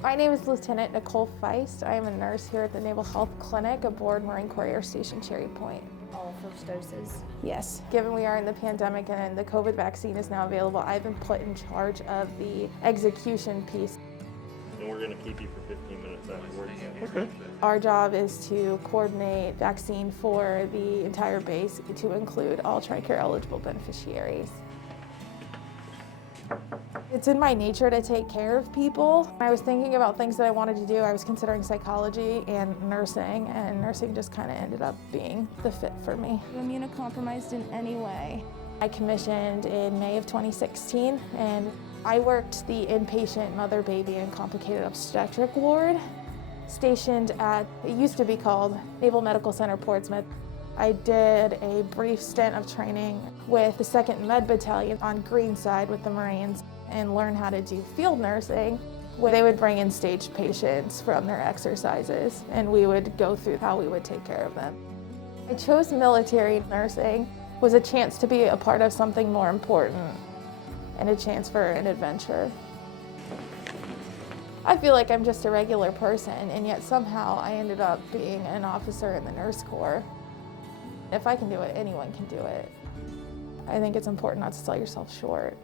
My name is Lieutenant Nicole Feist. I am a nurse here at the Naval Health Clinic aboard Marine Corps Air Station Cherry Point. All first doses? Yes. Given we are in the pandemic and the COVID vaccine is now available, I've been put in charge of the execution piece. And we're going to keep you for 15 minutes afterwards. Okay. Our job is to coordinate vaccine for the entire base to include all Tricare eligible beneficiaries. It's in my nature to take care of people. I was thinking about things that I wanted to do. I was considering psychology and nursing just kind of ended up being the fit for me. Immunocompromised in any way? I commissioned in May of 2016, and I worked the inpatient mother, baby, and complicated obstetric ward, stationed at, it used to be called Naval Medical Center Portsmouth. I did a brief stint of training with the 2nd Med Battalion on Greenside with the Marines and learned how to do field nursing, where they would bring in staged patients from their exercises, and we would go through how we would take care of them. I chose military nursing. It was a chance to be a part of something more important and a chance for an adventure. I feel like I'm just a regular person, and yet somehow I ended up being an officer in the Nurse Corps. If I can do it, anyone can do it. I think it's important not to sell yourself short.